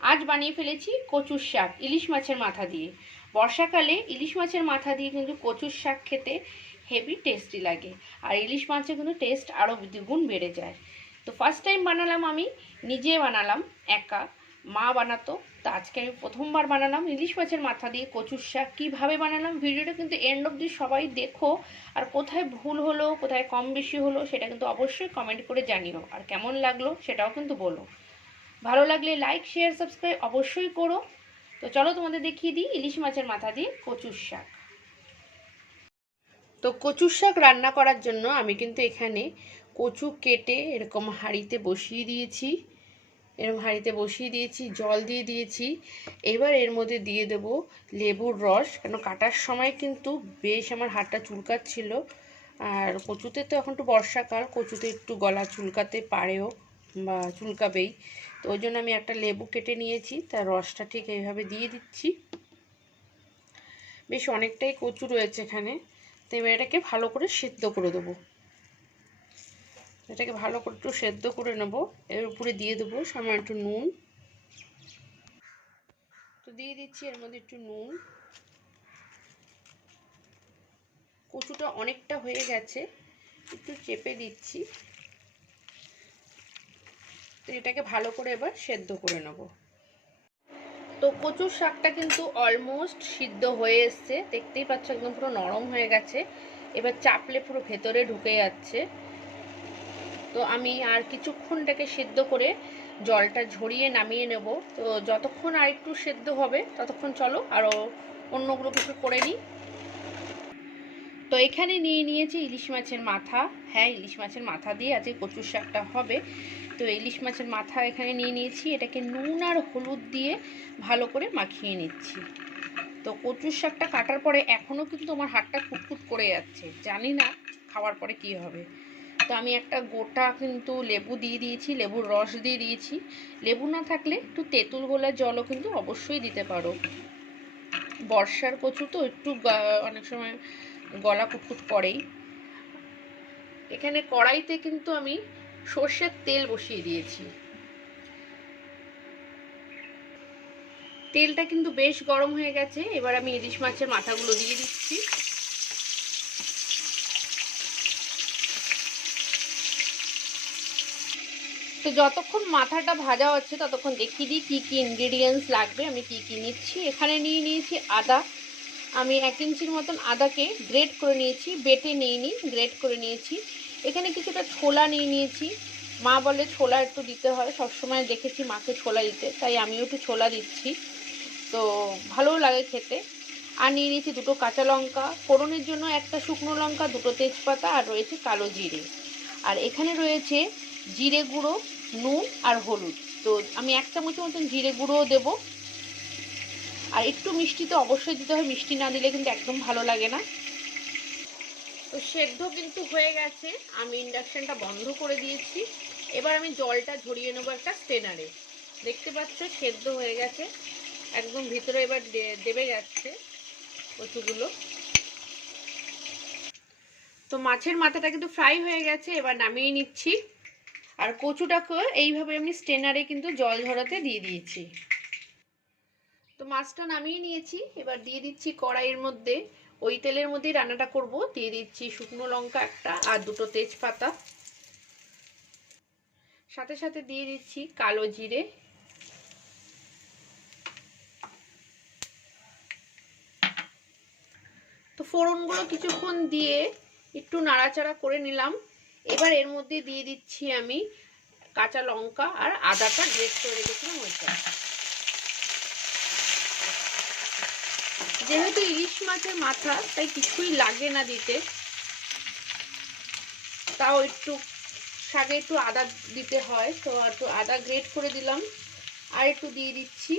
আজ বানিয়ে ফেলেছি কচুর শাক ইলিশ মাছের মাথা দিয়ে। বর্ষাকালে ইলিশ মাছের মাথা দিয়ে কিন্তু কচুর শাক খেতে হেভি টেস্টি লাগে, আর ইলিশ মাছের কিন্তু টেস্ট আরও দ্বিগুণ বেড়ে যায়। তো ফার্স্ট টাইম বানালাম, আমি নিজে বানালাম, একা। মা বানাতো, তো আজকে আমি প্রথমবার বানালাম ইলিশ মাছের মাথা দিয়ে কচুর শাক। কীভাবে বানালাম ভিডিওটা কিন্তু এন্ড অবধি সবাই দেখো, আর কোথায় ভুল হলো কোথায় কম বেশি হলো সেটা কিন্তু অবশ্যই কমেন্ট করে জানিও, আর কেমন লাগলো সেটাও কিন্তু বলো। ভালো লাগলে লাইক শেয়ার সাবস্ক্রাইব অবশ্যই করো। তো চলো তোমাদের দেখিয়ে দিই ইলিশ মাছের মাথা দিয়ে কচুর শাক। তো কচুর শাক রান্না করার জন্য আমি কিন্তু এখানে কচু কেটে এরকম হাঁড়িতে বসিয়ে দিয়েছি, জল দিয়ে দিয়েছি। এবার এর মধ্যে দিয়ে দেব লেবুর রস, কেন কাটার সময় কিন্তু বেশ আমার হাতটা চুলকাচ্ছিল। আর কচুতে তো এখন একটু বর্ষাকাল, কচুতে একটু গলা চুলকাতে পারেও বা চুলকাবেই, তো ওই জন্য আমি একটা লেবু কেটে নিয়েছি, তার রসটা ঠিক এইভাবে দিয়ে দিচ্ছি। বেশ অনেকটাই কচু রয়েছে এখানে, তো এবার এটাকে ভালো করে সেদ্ধ করে দেবো। এটাকে ভালো করে একটু সেদ্ধ করে নেব। এর উপরে দিয়ে দেবো সামান্য একটু নুন, তো দিয়ে দিচ্ছি এর মধ্যে একটু নুন। কচুটা অনেকটা হয়ে গেছে, একটু চেপে দিচ্ছি। তো এটাকে ভালো করে এবার সেদ্ধ করে নেব। তো কচুর শাকটা কিন্তু অলমোস্ট সিদ্ধ হয়ে এসছে, দেখতেই পাচ্ছ একদম পুরো নরম হয়ে গেছে। এবার চাপলে পুরো ভেতরে ঢুকে যাচ্ছে। তো আমি আর কিছুক্ষণটাকে সেদ্ধ করে জলটা ঝরিয়ে নামিয়ে নেব। তো যতক্ষণ আর একটু সেদ্ধ হবে ততক্ষণ চলো আরও অন্যগুলো কিছু করে নিই। তো এখানে নিয়ে নিয়েছি ইলিশ মাছের মাথা। হ্যাঁ, ইলিশ মাছের মাথা দিয়ে আজকে কচুর শাকটা হবে। তো ইলিশ মাছের মাথা এখানে নিয়ে নিয়েছি, এটাকে নুন আর হলুদ দিয়ে ভালো করে মাখিয়ে নিচ্ছি। তো কচুর শাকটা কাটার পরে এখনও কিন্তু আমার হাতটা কুটকুট করে যাচ্ছে, জানি না খাওয়ার পরে কী হবে। তো আমি একটা গোটা কিন্তু লেবু দিয়ে দিয়েছি, লেবুর রস দিয়ে দিয়েছি। লেবু না থাকলে একটু তেঁতুল গোলার জলও কিন্তু অবশ্যই দিতে পারো। বর্ষার কচু তো একটু অনেক সময় গলা কুটকুট করেই। এখানে কড়াইতে কিন্তু আমি সর্ষের তেল বসিয়ে দিয়েছি। তেলটা কিন্তু বেশ গরম হয়ে গেছে। এবার আমি ইলিশ মাছের মাথাগুলো দিয়ে দিচ্ছি। তো যতক্ষণ মাথাটা ভাজা হচ্ছে ততক্ষণ দেখিয়ে দিই কী কী ইনগ্রেডিয়েন্টস লাগবে, আমি কী কী নিচ্ছি। এখানে নিয়ে নিয়েছি আদা, আমি 1 ইঞ্চির মতন আদাকে গ্রেট করে নিয়েছি, বেটে নিইনি, গ্রেট করে নিয়েছি। এখানে কিছুটা ছোলা নিয়ে নিয়েছি, মা বলে ছোলা একটু দিতে হয়, সবসময় দেখেছি মাকে ছোলা দিতে, তাই আমিও একটু ছোলা দিচ্ছি, তো ভালোও লাগে খেতে। আর নিয়ে নিয়েছি 2টো কাঁচা লঙ্কা, ফোড়নের জন্য 1টা শুকনো লঙ্কা, 2টো তেজপাতা, আর রয়েছে কালো জিরে। আর এখানে রয়েছে জিরে গুঁড়ো, নুন আর হলুদ। তো আমি 1 চামচের মতন জিরে গুঁড়োও দেবো। আর একটু মিষ্টি তো অবশ্যই দিতে হয়, মিষ্টি না দিলে কিন্তু একদম ভালো লাগে না। তো সেদ্ধ কিন্তু হয়ে গেছে, আমি ইন্ডাকশানটা বন্ধ করে দিয়েছি। এবার আমি জলটা ঝরিয়ে নেবো একটা স্ট্রেনারে। দেখতে পাচ্ছ সেদ্ধ হয়ে গেছে একদম ভিতরে, এবার দেবে যাচ্ছে কচুগুলো। তো মাছের মাথাটা কিন্তু ফ্রাই হয়ে গেছে, এবার নামিয়ে নিচ্ছি। আর কচুটাকে এইভাবে আমি স্ট্রেনারে কিন্তু জল ঝরাতে দিয়ে দিয়েছি। তো মাছটা নামিয়ে নিয়েছি, এবার দিয়ে দিচ্ছি কড়াইয়ের মধ্যে, ওই তেলের মধ্যেই রান্নাটা করব। দিয়ে দিচ্ছি শুকনো লঙ্কা 1টা আর 2টো তেজপাতা, সাথে সাথে দিয়ে দিচ্ছি কালো জিরে। তো ফোড়নগুলো কিছুক্ষণ দিয়ে একটু নাড়াচাড়া করে নিলাম। এবার এর মধ্যে দিয়ে দিচ্ছি আমি কাঁচা লঙ্কা আর আদাটা গ্রেট করে রেখেছিলাম ওইটা। যেহেতু ইলিশ মাছের মাথা তাই কিছুই লাগে না দিতে, তাও একটু শাকে একটু আদা দিতে হয়, তো একটু আদা গ্রেট করে দিলাম। আর একটু দিয়ে দিচ্ছি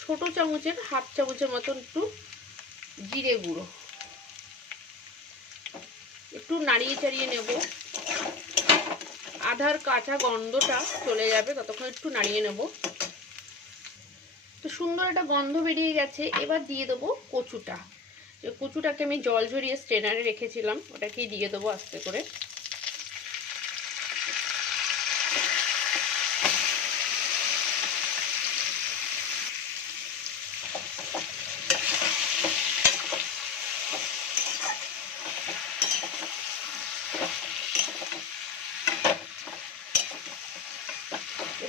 ছোট চামচের 1/2 চামচের মতন একটু জিরে গুঁড়ো। একটু নাড়িয়ে চাড়িয়ে নেব, আদার কাঁচা গন্ধটা চলে যাবে, ততক্ষণ একটু নাড়িয়ে নেব। তো সুন্দর একটা গন্ধ বেরিয়ে গেছে। এবার দিয়ে দেবো কচুটা। কচুটাকে আমি জল ঝরিয়ে স্ট্রেনারে রেখেছিলাম, ওটাকেই দিয়ে দেবো আস্তে করে।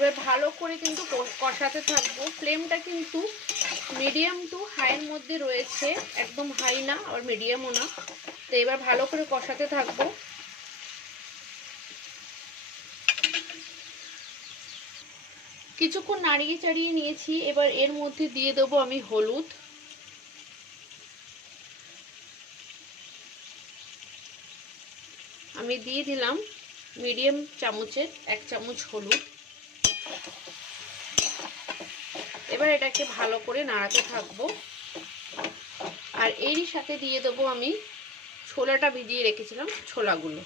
এবার ভালো করে কিন্তু কষাতে থাকবো। ফ্লেমটা কিন্তু মিডিয়াম টু হাইয়ের মধ্যে রয়েছে, একদম হাই না আর মিডিয়ামও না। তো এবার ভালো করে কষাতে থাকবো। কিছুক্ষণ নাড়িয়ে চাড়িয়ে নিয়েছি। এবার এর মধ্যে দিয়ে দেবো আমি হলুদ, আমি দিয়ে দিলাম মিডিয়াম চামচের 1 চামচ হলুদ। এবার এটাকে ভালো করে নাড়াতে থাকবো। আর এরই সাথে দিয়ে দেবো আমি ছোলাটা ভিজিয়ে রেখেছিলাম, ছোলাগুলো।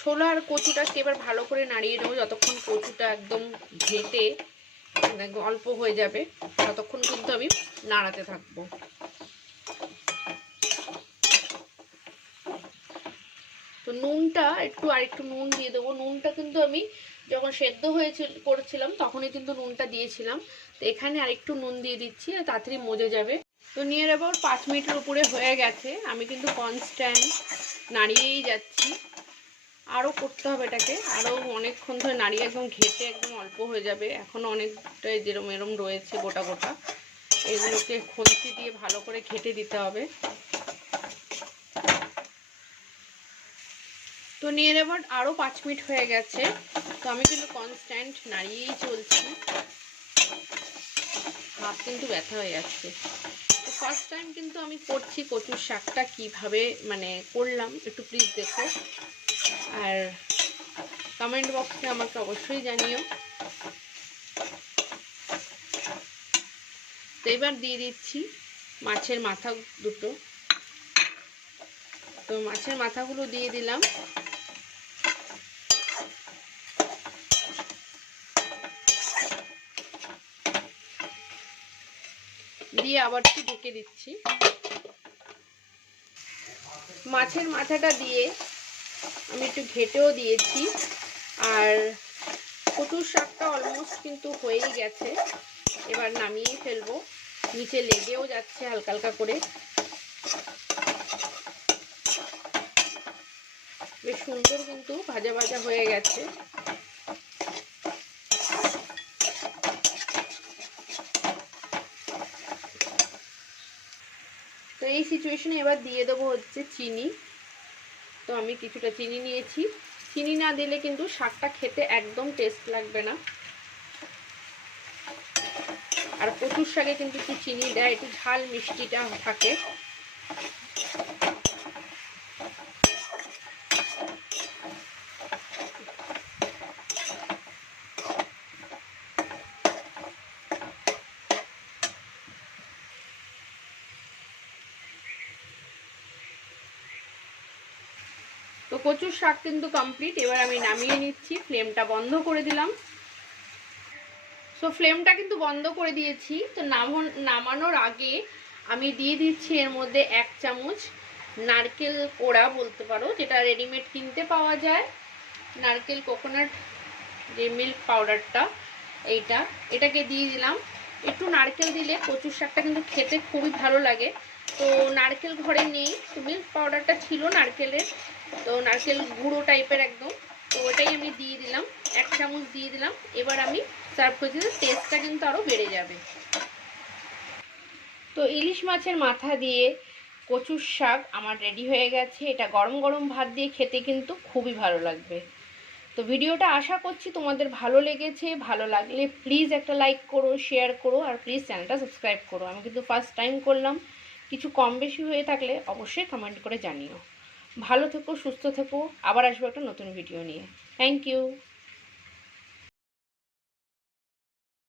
ছোলা আর কচুটাকে এবার ভালো করে নাড়িয়ে নেবো যতক্ষণ কচুটা একদম ঘেটে অল্প হয়ে যাবে, ততক্ষণ কিন্তু আমি নাড়াতে থাকবো। তো নুনটা আরেকটু নুন দিয়ে দেবো। নুনটা কিন্তু আমি যখন সেদ্ধ করেছিলাম তখনই কিন্তু নুনটা দিয়েছিলাম। তো এখানে আরেকটু নুন দিয়ে দিচ্ছি, তাড়াতাড়ি মজে যাবে। তো নিয়ে এবার 5 মিনিটের উপরে হয়ে গেছে, আমি কিন্তু কনস্ট্যান্ট নাড়িয়েই যাচ্ছি। আরও করতে হবে এটাকে, আরও অনেকক্ষণ ধরে নাড়িয়ে একদম ঘেটে একদম অল্প হয়ে যাবে। এখনও অনেকটাই এরম রয়েছে গোটা গোটা, এগুলোকে খুন্তি দিয়ে ভালো করে ঘেটে দিতে হবে। তো নিয়ে এবার আরও 5 মিনিট হয়ে গেছে। তো আমি কিন্তু কনস্ট্যান্ট নাড়িয়েই চলছি, হাত কিন্তু ব্যথা হয়ে যাচ্ছে। তো ফার্স্ট টাইম কিন্তু আমি করছি কচুর শাকটা, কিভাবে মানে করলাম একটু প্লিজ দেখো, আর কমেন্ট বক্সে আমাকে অবশ্যই জানিও। তো এবার দিয়ে দিচ্ছি মাছের মাথা দুটো। তো মাছের মাথাগুলো দিয়ে দিলাম, দিয়ে আবার একটু ঢেকে দিচ্ছি। মাছের মাথাটা দিয়ে আমি একটু ঘেটেও দিয়েছি। আর কচুর শাকটা অলমোস্ট কিন্তু হয়েই গেছে, এবার নামিয়ে ফেলবো। নিচে লেগেও যাচ্ছে হালকা হালকা করে, বেশ সুন্দর কিন্তু ভাজা ভাজা হয়ে গেছে। তো এই সিচুয়েশনে এবার দিয়ে দেবো হচ্ছে চিনি। তো আমি কিছুটা চিনি নিয়েছি, চিনি না দিলে কিন্তু শাকটা খেতে একদম টেস্ট লাগবে না। আর কচুর শাকে কিন্তু একটু চিনি দেয়, একটু ঝাল মিষ্টিটা থাকে। তো কচুর শাক কিন্তু কমপ্লিট, এবার আমি নামিয়ে নিচ্ছি। ফ্লেমটা বন্ধ করে দিলাম। সো ফ্লেমটা কিন্তু বন্ধ করে দিয়েছি। তো নামানোর আগে আমি দিয়ে দিচ্ছি এর মধ্যে 1 চামচ নারকেল কোড়া বলতে পারো, যেটা রেডিমেড কিনতে পাওয়া যায়, নারকেল কোকোনাট যে মিল্ক পাউডারটা, এটাকে দিয়ে দিলাম। একটু নারকেল দিলে কচুর শাকটা কিন্তু খেতে খুবই ভালো লাগে। তো নারকেল ঘরে নেই, তো মিল্ক পাউডারটা ছিল নারকেলের, তো নারকেল গুঁড়ো টাইপের একদম, তো ওটাই আমি দিয়ে দিলাম, 1 চামচ দিয়ে দিলাম। এবার আমি সার্ভ করছি, টেস্টটা কিন্তু আরও বেড়ে যাবে। তো ইলিশ মাছের মাথা দিয়ে কচুর শাক আমার রেডি হয়ে গেছে। এটা গরম গরম ভাত দিয়ে খেতে কিন্তু খুবই ভালো লাগবে। তো ভিডিওটা আশা করছি তোমাদের ভালো লেগেছে। ভালো লাগলে প্লিজ একটা লাইক করো, শেয়ার করো, আর প্লিজ চ্যানেলটা সাবস্ক্রাইব করো। আমি কিন্তু ফার্স্ট টাইম করলাম, কিছু কম বেশি হয়ে থাকলে অবশ্যই কমেন্ট করে জানিও। ভালো থেকো, সুস্থ থেকো, আবার আসবো একটা নতুন ভিডিও নিয়ে। Thank you.